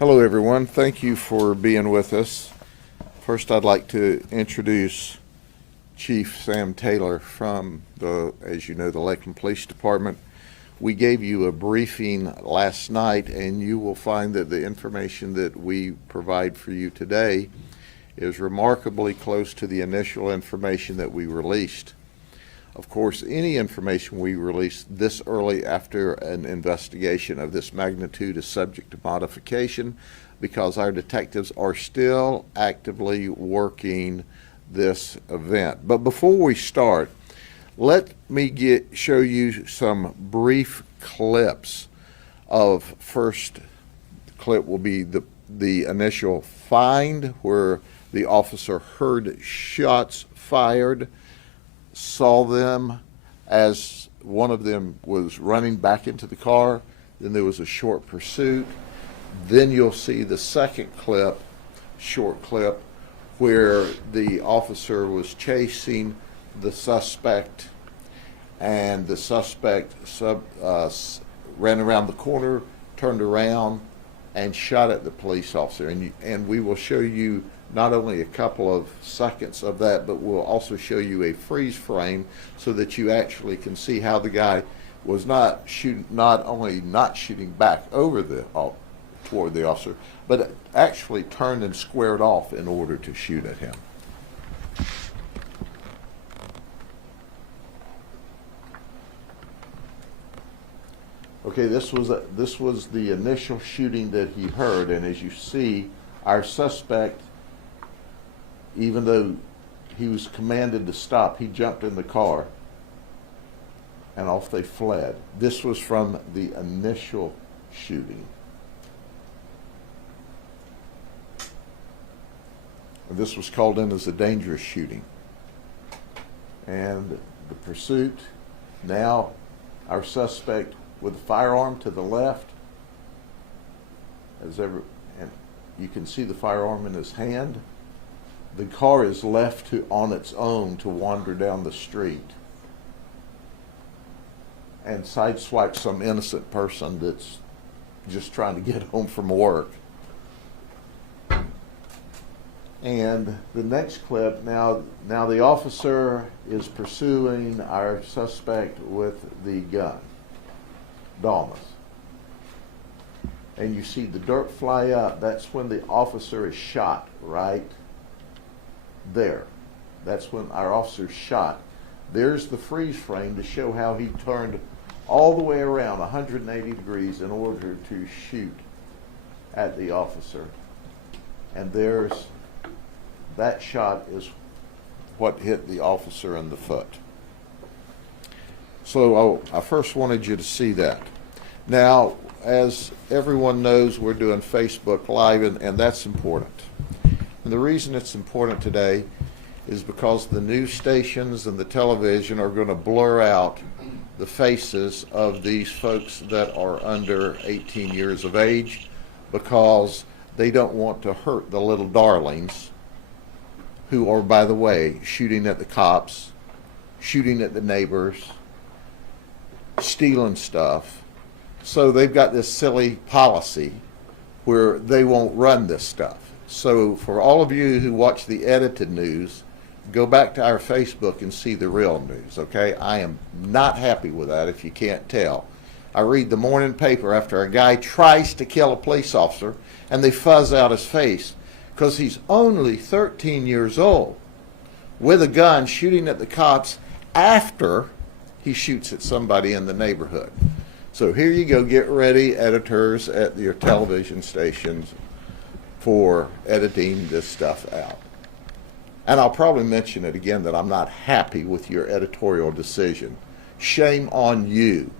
Hello everyone, thank you for being with us. First I'd like to introduce Chief Sam Taylor from as you know, the Lakeland Police Department. We gave you a briefing last night and you will find that the information that we provide for you today is remarkably close to the initial information that we released. Of course, any information we release this early after an investigation of this magnitude is subject to modification because our detectives are still actively working this event. But before we start, let me show you some brief clips of first clip will be the initial find where the officer heard shots fired, saw them as one of them was running back into the car. Then there was a short pursuit. Then you'll see the second clip, short clip, where the officer was chasing the suspect and the suspect ran around the corner, turned around, and shot at the police officer. And we will show you not only a couple of seconds of that, but we'll also show you a freeze frame so that you actually can see how the guy was not only not shooting back over toward the officer, but actually turned and squared off in order to shoot at him. Okay, this was the initial shooting that he heard, and as you see, our suspect, even though he was commanded to stop, he jumped in the car and off they fled. This was from the initial shooting. And this was called in as a dangerous shooting. And the pursuit, now our suspect with a firearm to the left, and you can see the firearm in his hand. The car is left on its own to wander down the street and sideswipe some innocent person that's just trying to get home from work. And the next clip, now the officer is pursuing our suspect with the gun, Dalmas. And you see the dirt fly up. That's when the officer is shot, right there. That's when our officer's shot. There's the freeze frame to show how he turned all the way around 180 degrees in order to shoot at the officer. And that shot is what hit the officer in the foot. So I first wanted you to see that. Now, as everyone knows, we're doing Facebook Live, and that's important. And the reason it's important today is because the news stations and the television are going to blur out the faces of these folks that are under 18 years of age because they don't want to hurt the little darlings who are, by the way, shooting at the cops, shooting at the neighbors, stealing stuff. So they've got this silly policy where they won't run this stuff. So for all of you who watch the edited news, go back to our Facebook and see the real news, okay? I am not happy with that if you can't tell. I read the morning paper after a guy tries to kill a police officer and they fuzz out his face because he's only 13 years old with a gun shooting at the cops after he shoots at somebody in the neighborhood. So here you go, get ready, editors at your television stations, for editing this stuff out. And I'll probably mention it again that I'm not happy with your editorial decision. Shame on you.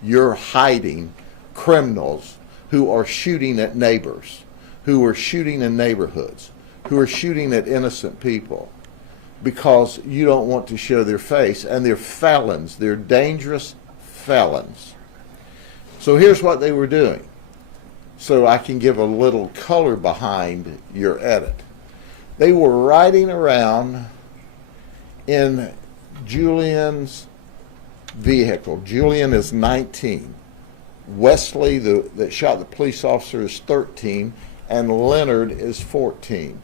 You're hiding criminals who are shooting at neighbors, who are shooting in neighborhoods, who are shooting at innocent people because you don't want to show their face, and they're felons. They're dangerous felons. So here's what they were doing, so I can give a little color behind your edit. They were riding around in Julian's vehicle. Julian is 19. Wesley, that shot the police officer, is 13, and Leonard is 14.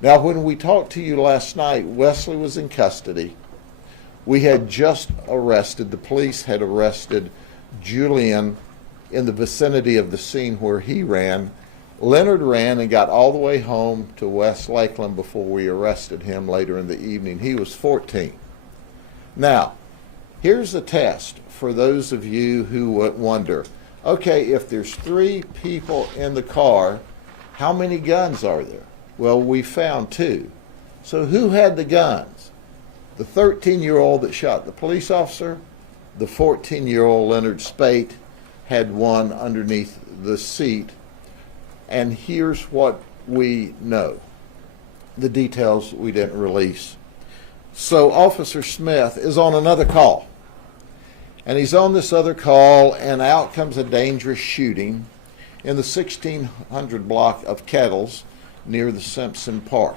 Now, when we talked to you last night, Wesley was in custody. We had just arrested, the police had arrested Julian in the vicinity of the scene where he ran. Leonard ran and got all the way home to West Lakeland before we arrested him later in the evening. He was 14. Now, here's a test for those of you who would wonder, okay, if there's 3 people in the car, how many guns are there? Well, we found 2. So who had the guns? The 13-year-old that shot the police officer, the 14-year-old Leonard Spate had one underneath the seat. And here's what we know. The details we didn't release. So Officer Smith is on another call. And he's on this other call, and out comes a dangerous shooting in the 1600 block of Kettles near the Simpson Park.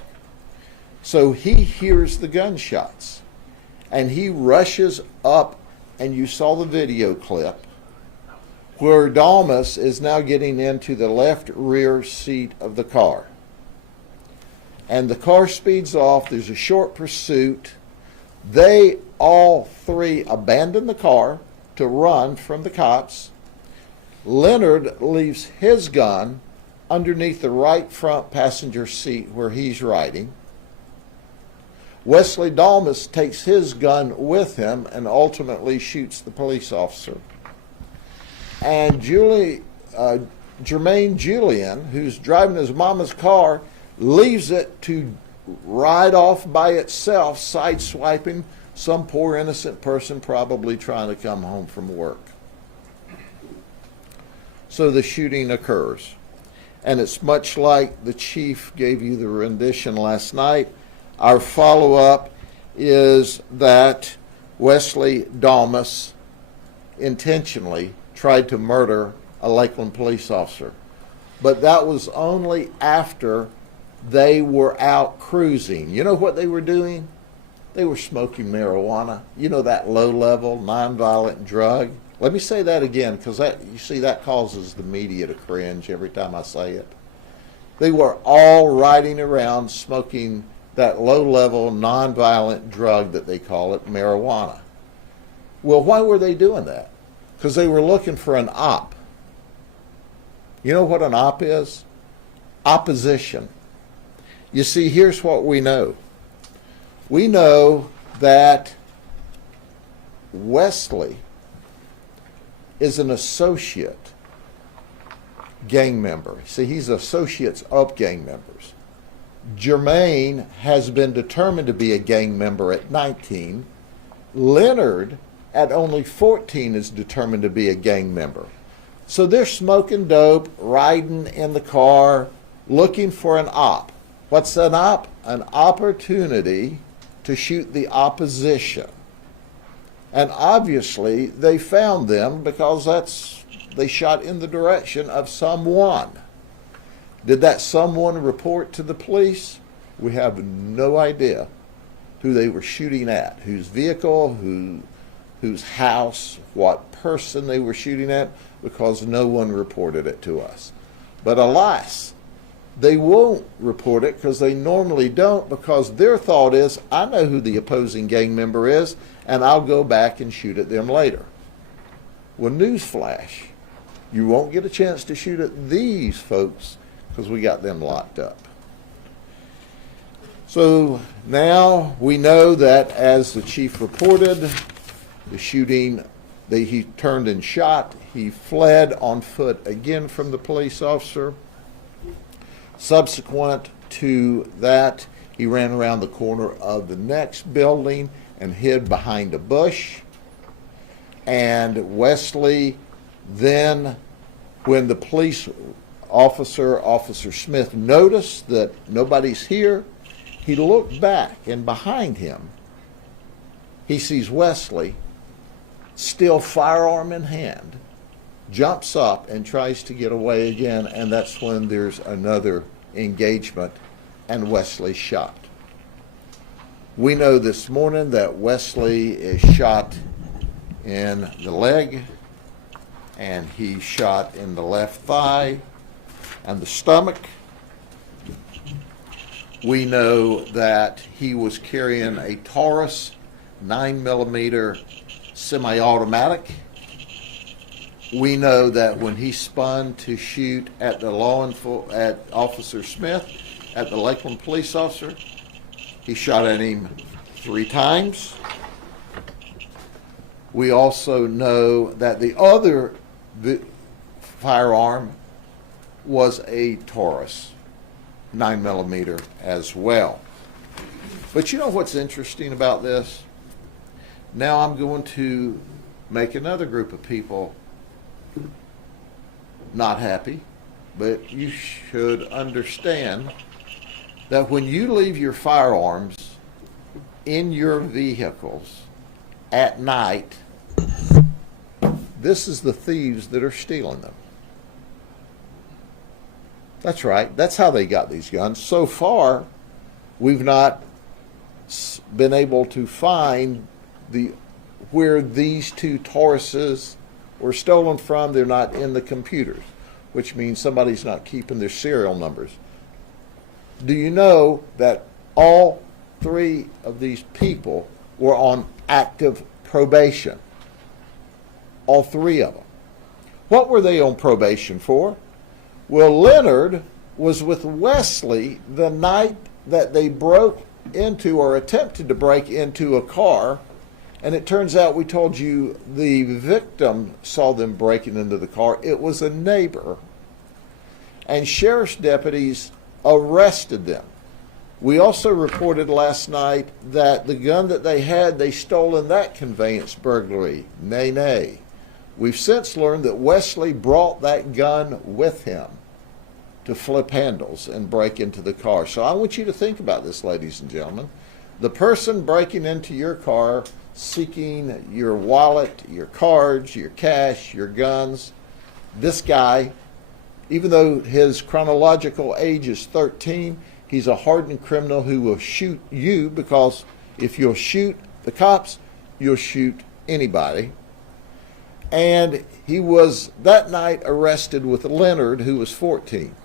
So he hears the gunshots, and he rushes up, and you saw the video clip, where Dalmas is now getting into the left rear seat of the car. And the car speeds off. There's a short pursuit. They all 3 abandon the car to run from the cops. Leonard leaves his gun underneath the right front passenger seat where he's riding. Wesley Dalmas takes his gun with him and ultimately shoots the police officer. And Jermaine Julian, who's driving his mama's car, leaves it to ride off by itself, sideswiping some poor innocent person probably trying to come home from work. So the shooting occurs. And it's much like the chief gave you the rendition last night. Our follow-up is that Wesley Dalmas intentionally tried to murder a Lakeland police officer. But that was only after they were out cruising. You know what they were doing? They were smoking marijuana. You know, that low-level, nonviolent drug. Let me say that again, because you see, that causes the media to cringe every time I say it. They were all riding around smoking that low-level, nonviolent drug that they call it, marijuana. Well, why were they doing that? Because they were looking for an op. You know what an op is? Opposition. You see, here's what we know. We know that Wesley is an associate gang member. See, he's associates of gang members. Jermaine has been determined to be a gang member at 19. Leonard, at only 14, is determined to be a gang member. So they're smoking dope, riding in the car, looking for an op. What's an op? An opportunity to shoot the opposition. And obviously they found them because they shot in the direction of someone. Did that someone report to the police? We have no idea who they were shooting at, whose vehicle, whose house, what person they were shooting at, because no one reported it to us. But alas, they won't report it because they normally don't, because their thought is, I know who the opposing gang member is, and I'll go back and shoot at them later. Well, newsflash, you won't get a chance to shoot at these folks because we got them locked up. So now we know that, as the chief reported, the shooting, he turned and shot. He fled on foot again from the police officer. Subsequent to that, he ran around the corner of the next building and hid behind a bush. And Wesley then, when the police officer, Officer Smith, noticed that nobody's here, he looked back, and behind him, he sees Wesley, still firearm in hand, jumps up and tries to get away again, and that's when there's another engagement and Wesley shot. We know this morning that Wesley is shot in the leg, and he shot in the left thigh and the stomach. We know that he was carrying a Taurus 9mm semi-automatic. We know that when he spun to shoot at at Officer Smith, at the Lakeland police officer, he shot at him 3 times. We also know that the other firearm was a Taurus 9mm as well. But you know what's interesting about this? Now I'm going to make another group of people not happy, but you should understand that when you leave your firearms in your vehicles at night, this is the thieves that are stealing them. That's right. That's how they got these guns. So far, we've not been able to find where these 2 Tauruses were stolen from. They're not in the computers, which means somebody's not keeping their serial numbers. Do you know that all 3 of these people were on active probation? All 3 of them. What were they on probation for? Well, Leonard was with Wesley the night that they broke into or attempted to break into a car, and it turns out, we told you, the victim saw them breaking into the car. It was a neighbor, and sheriff's deputies arrested them. We also reported last night that the gun that they stole in that conveyance burglary. Nay. We've since learned that Wesley brought that gun with him to flip handles and break into the car. So I want you to think about this, ladies and gentlemen. The person breaking into your car, seeking your wallet, your cards, your cash, your guns, this guy, even though his chronological age is 13, he's a hardened criminal who will shoot you, because if you'll shoot the cops, you'll shoot anybody. And he was that night arrested with Leonard, who was 14.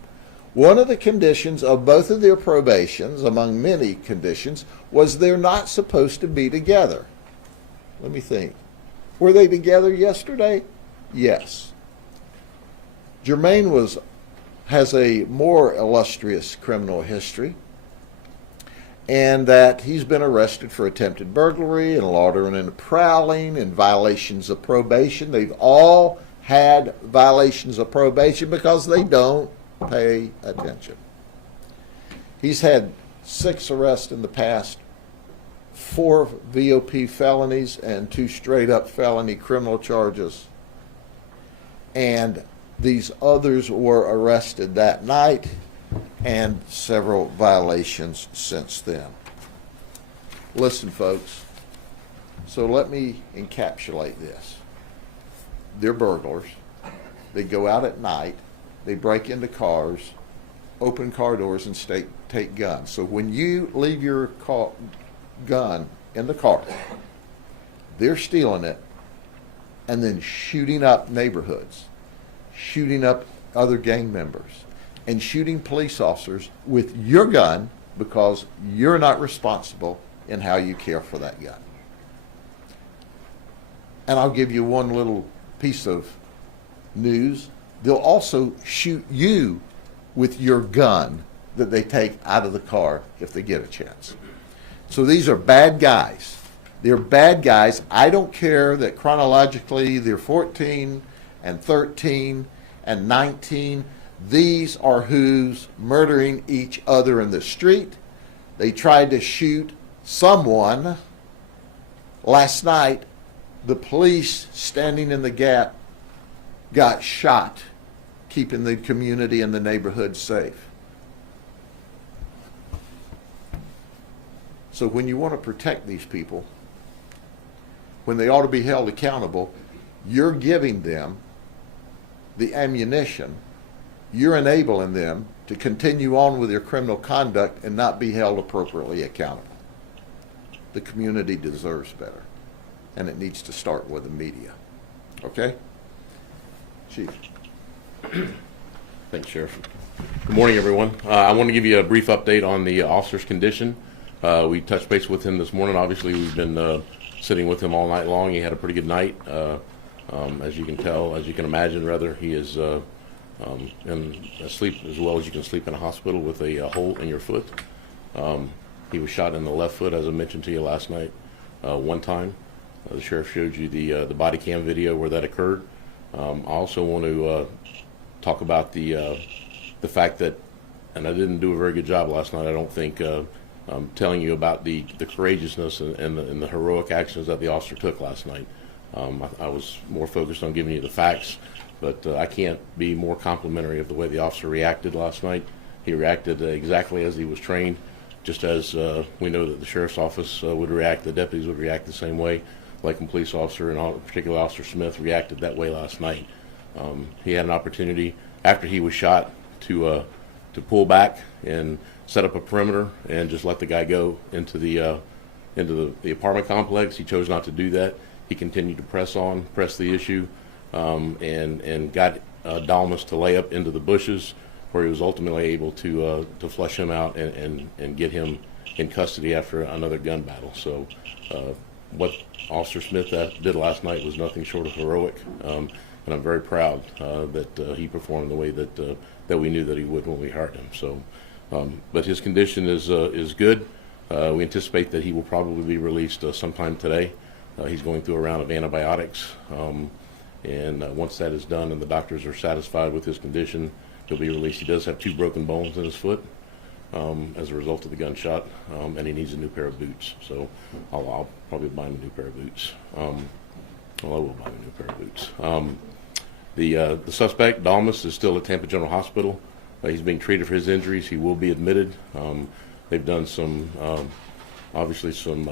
One of the conditions of both of their probations, among many conditions, was they're not supposed to be together. Let me think. Were they together yesterday? Yes. Jermaine has a more illustrious criminal history, and that he's been arrested for attempted burglary and loitering and prowling and violations of probation. They've all had violations of probation because they don't pay attention. He's had 6 arrests in the past, 4 VOP felonies and 2 straight-up felony criminal charges. And these others were arrested that night, and several violations since then. Listen, folks, so let me encapsulate this. They're burglars. They go out at night. They break into cars, open car doors, and take guns. So when you leave your gun in the car, they're stealing it and then shooting up neighborhoods, shooting up other gang members, and shooting police officers with your gun because you're not responsible in how you care for that gun. And I'll give you one little piece of news. They'll also shoot you with your gun that they take out of the car if they get a chance. So these are bad guys. They're bad guys. I don't care that chronologically they're 14 and 13 and 19. These are who's murdering each other in the street. They tried to shoot someone last night. The police standing in the gap got shot, keeping the community and the neighborhood safe. So when you want to protect these people, when they ought to be held accountable, you're giving them the ammunition, you're enabling them to continue on with their criminal conduct and not be held appropriately accountable. The community deserves better, and it needs to start with the media. Okay? Chief. Thanks, Sheriff. Good morning, everyone. I want to give you a brief update on the officer's condition. We touched base with him this morning. Obviously, we've been sitting with him all night long. He had a pretty good night. As you can tell, as you can imagine, rather, he is asleep as well as you can sleep in a hospital with a hole in your foot. He was shot in the left foot, as I mentioned to you last night, one time. The sheriff showed you the body cam video where that occurred. I also want to talk about the fact that, and I didn't do a very good job last night, I don't think, telling you about the courageousness and the heroic actions that the officer took last night. I was more focused on giving you the facts, but I can't be more complimentary of the way the officer reacted last night. He reacted exactly as he was trained, just as we know that the sheriff's office would react, the deputies would react the same way. Lakeland police officer, and particularly Officer Smith, reacted that way last night. He had an opportunity after he was shot to pull back and set up a perimeter and just let the guy go into the apartment complex. He chose not to do that. He continued to press the issue, and got Dalmas to lay up into the bushes, where he was ultimately able to flush him out and get him in custody after another gun battle. So what Officer Smith did last night was nothing short of heroic, and I'm very proud that he performed the way that we knew that he would when we hired him. So, but his condition is good. We anticipate that he will probably be released sometime today. He's going through a round of antibiotics, and once that is done and the doctors are satisfied with his condition, he'll be released. He does have 2 broken bones in his foot as a result of the gunshot, and he needs a new pair of boots. So I'll probably buy him a new pair of boots. Well, I will buy him a new pair of boots. The suspect, Dalmas, is still at Tampa General Hospital. He's being treated for his injuries. He will be admitted. They've done obviously some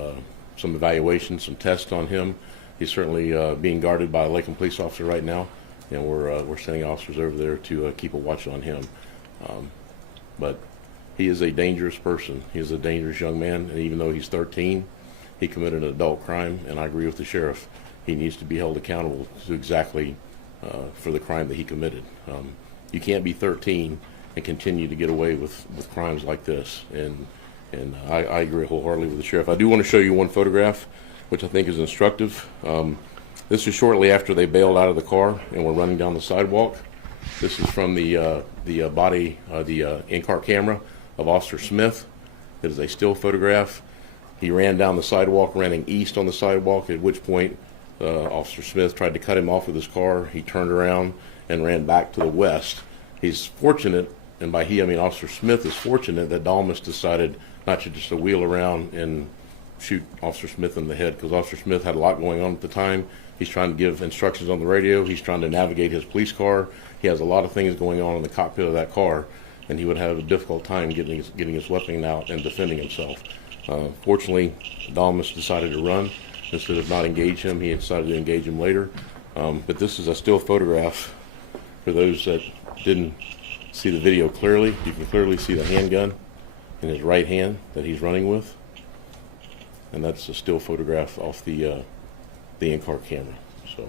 evaluations, some tests on him. He's certainly being guarded by a Lakeland police officer right now, and we're sending officers over there to keep a watch on him. But he is a dangerous person. He is a dangerous young man, and even though he's 13, he committed an adult crime, and I agree with the sheriff. He needs to be held accountable to exactly for the crime that he committed. You can't be 13 and continue to get away with crimes like this, and I agree wholeheartedly with the sheriff. I do want to show you one photograph, which I think is instructive. This is shortly after they bailed out of the car and were running down the sidewalk. This is from the in-car camera of Officer Smith. It is a still photograph. He ran down the sidewalk, running east on the sidewalk, at which point Officer Smith tried to cut him off with his car. He turned around and ran back to the west. He's fortunate, and by he I mean Officer Smith is fortunate, that Dalmas decided not to just wheel around and shoot Officer Smith in the head, because Officer Smith had a lot going on at the time. He's trying to give instructions on the radio. He's trying to navigate his police car. He has a lot of things going on in the cockpit of that car, and he would have a difficult time getting his weapon out and defending himself. Fortunately, Dalmas decided to run. Instead of not engage him, he decided to engage him later. But this is a still photograph. For those that didn't see the video clearly, you can clearly see the handgun in his right hand that he's running with, and that's a still photograph off the in-car camera. So,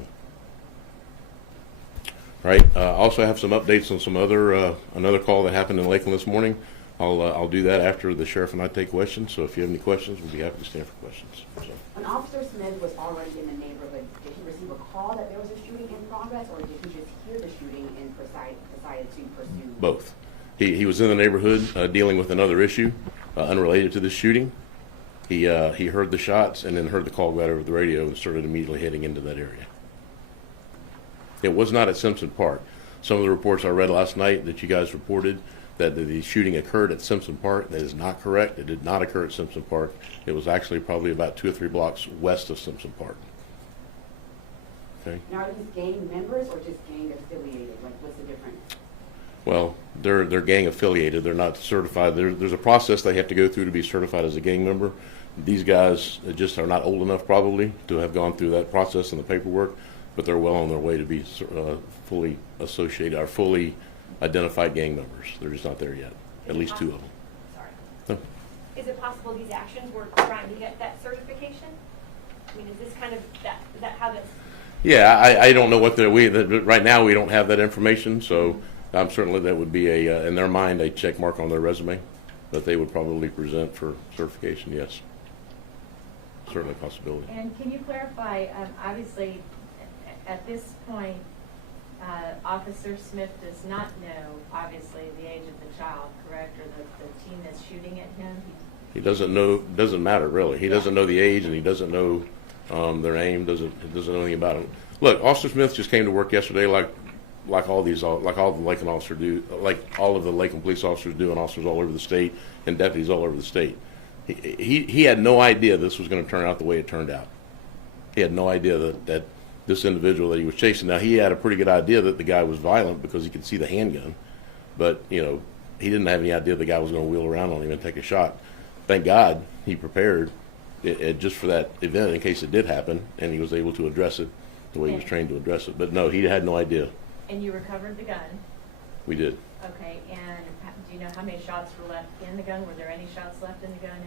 right. I also have some updates on some another call that happened in Lakeland this morning. I'll do that after the sheriff and I take questions. So if you have any questions, we'll be happy to stand for questions. So. When Officer Smith was already in the neighborhood, did he receive a call that there was a shooting in progress, or did he just hear the shooting and decided to pursue? Both. He was in the neighborhood dealing with another issue unrelated to this shooting. He heard the shots and then heard the call go out over the radio and started immediately heading into that area. It was not at Simpson Park. Some of the reports I read last night that you guys reported that the shooting occurred at Simpson Park. That is not correct. It did not occur at Simpson Park. It was actually probably about 2 or 3 blocks west of Simpson Park. Okay. Now, are these gang members or just gang affiliated? Like, what's the difference? Well, they're gang affiliated. They're not certified. There's a process they have to go through to be certified as a gang member. These guys just are not old enough probably to have gone through that process and the paperwork, but they're well on their way to be fully associated or fully identified gang members. They're just not there yet. At least 2 of them. Sorry. No. Is it possible these actions were trying to get that certification? I mean, is this kind of is that how this? Yeah, I don't know what right now we don't have that information, so certainly that would be in their mind, a check mark on their resume that they would probably present for certification, yes. Certainly a possibility. And can you clarify, obviously, at this point, Officer Smith does not know, obviously, the age of the child, correct, or the teen that's shooting at him? He doesn't know, doesn't matter really. He doesn't know the age and he doesn't know their name, doesn't know anything about them. Look, Officer Smith just came to work yesterday like all the Lakeland officers do, like all of the Lakeland police officers do, and officers all over the state and deputies all over the state. He had no idea this was going to turn out the way it turned out. He had no idea that this individual that he was chasing. Now, he had a pretty good idea that the guy was violent because he could see the handgun, but he didn't have any idea the guy was going to wheel around on him and take a shot. Thank God he prepared just for that event in case it did happen, and he was able to address it the way he was trained to address it. But no, he had no idea. And you recovered the gun? We did. Okay, and do you know how many shots were left in the gun? Were there any shots left in the gun?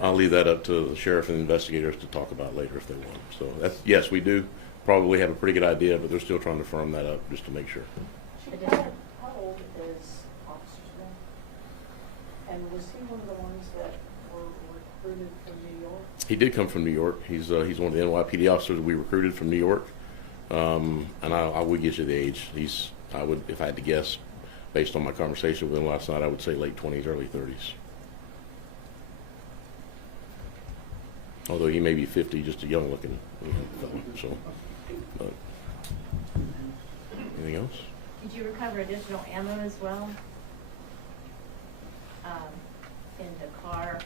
I'll leave that up to the sheriff and investigators to talk about later if they want. So yes, we do probably have a pretty good idea, but they're still trying to firm that up just to make sure. How old is Officer Smith? And was he one of the ones that were recruited from New York? He did come from New York. He's one of the NYPD officers we recruited from New York. And I would get you the age. I would, if I had to guess, based on my conversation with him last night, I would say late 20s, early 30s. Although he may be 50, just a young-looking fellow. So, but anything else? Did you recover additional ammo as well? In the car?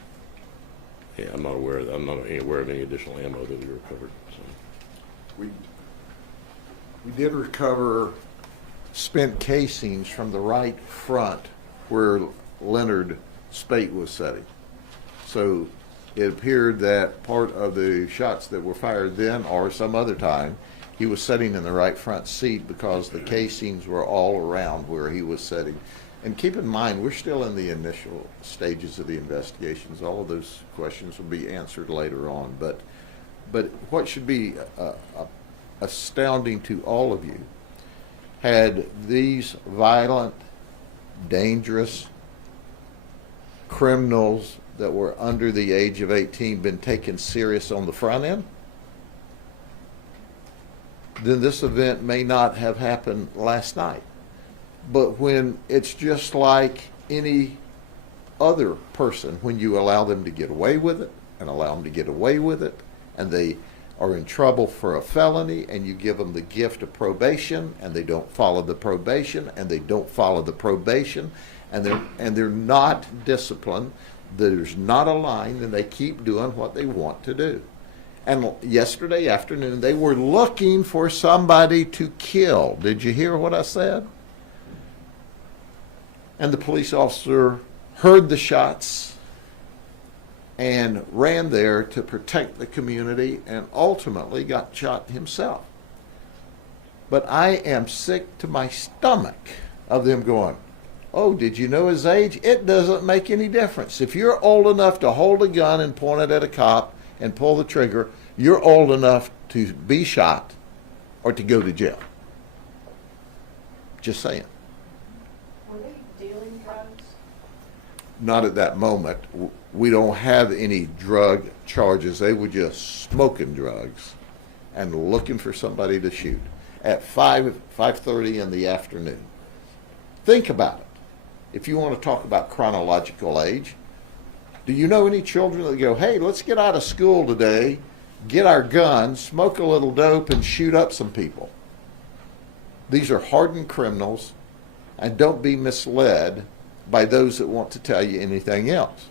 Yeah, I'm not aware of any additional ammo that we recovered. So. We did recover spent casings from the right front where Leonard Spate was sitting. So it appeared that part of the shots that were fired then or some other time, he was sitting in the right front seat because the casings were all around where he was sitting. And keep in mind, we're still in the initial stages of the investigations. All of those questions will be answered later on. But what should be astounding to all of you, had these violent, dangerous criminals that were under the age of 18 been taken serious on the front end, then this event may not have happened last night. But when it's just like any other person, when you allow them to get away with it and allow them to get away with it, and they are in trouble for a felony, and you give them the gift of probation, and they don't follow the probation, and they don't follow the probation, and they're not disciplined, there's not a line, and they keep doing what they want to do. And yesterday afternoon, they were looking for somebody to kill. Did you hear what I said? And the police officer heard the shots and ran there to protect the community and ultimately got shot himself. But I am sick to my stomach of them going, oh, did you know his age? It doesn't make any difference. If you're old enough to hold a gun and point it at a cop and pull the trigger, you're old enough to be shot or to go to jail. Just saying. Were they dealing drugs? Not at that moment. We don't have any drug charges. They were just smoking drugs and looking for somebody to shoot at 5:30 in the afternoon. Think about it. If you want to talk about chronological age, do you know any children that go, hey, let's get out of school today, get our guns, smoke a little dope, and shoot up some people? These are hardened criminals, and don't be misled by those that want to tell you anything else.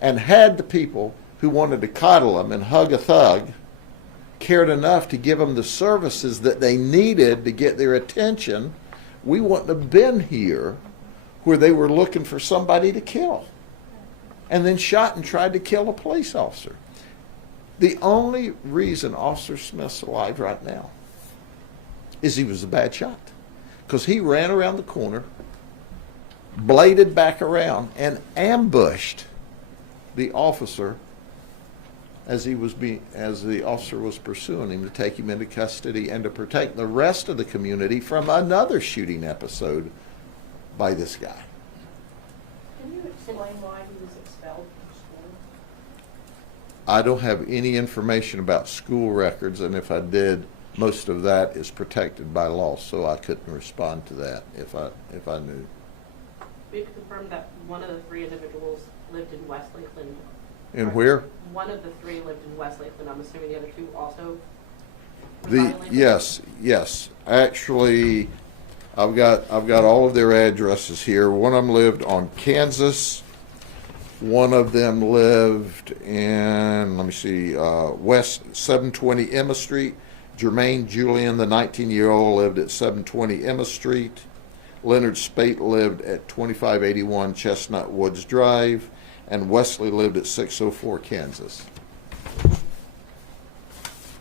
And had the people who wanted to coddle them and hug a thug cared enough to give them the services that they needed to get their attention, we wouldn't have been here where they were looking for somebody to kill and then shot and tried to kill a police officer. The only reason Officer Smith's alive right now is he was a bad shot, because he ran around the corner, bladed back around, and ambushed the officer as the officer was pursuing him to take him into custody and to protect the rest of the community from another shooting episode by this guy. Can you explain why he was expelled from school? I don't have any information about school records, and if I did, most of that is protected by law, so I couldn't respond to that if I knew. We can confirm that one of the three individuals lived in West Lakeland. And where? One of the three lived in West Lakeland. I'm assuming the other two also reside in Lakeland? Yes. Actually, I've got all of their addresses here. One of them lived on Kansas. One of them lived in, let me see, West 720 Emma Street. Jermaine Julian, the 19-year-old, lived at 720 Emma Street. Leonard Spate lived at 2581 Chestnut Woods Drive. And Wesley lived at 604 Kansas.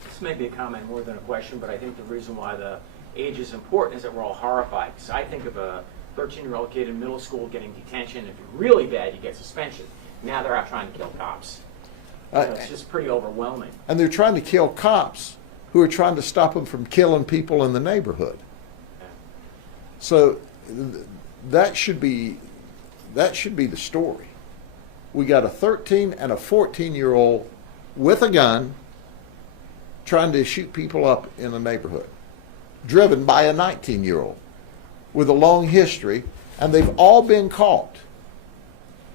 This may be a comment more than a question, but I think the reason why the age is important is that we're all horrified. Because I think of a 13-year-old kid in middle school getting detention. If you're really bad, you get suspension. Now they're out trying to kill cops. It's just pretty overwhelming. And they're trying to kill cops who are trying to stop them from killing people in the neighborhood. Yeah. So that should be the story. We got a 13 and a 14-year-old with a gun trying to shoot people up in the neighborhood, driven by a 19-year-old with a long history, and they've all been caught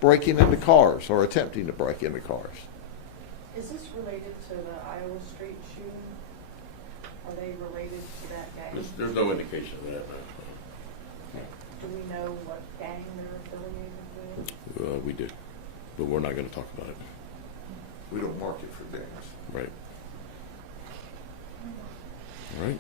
breaking into cars or attempting to break into cars. Is this related to the Iowa Street shooting? Are they related to that gang? There's no indication of that. Do we know what gang they're affiliated with? We do, but we're not going to talk about it. We don't market for gangs. Right. All right.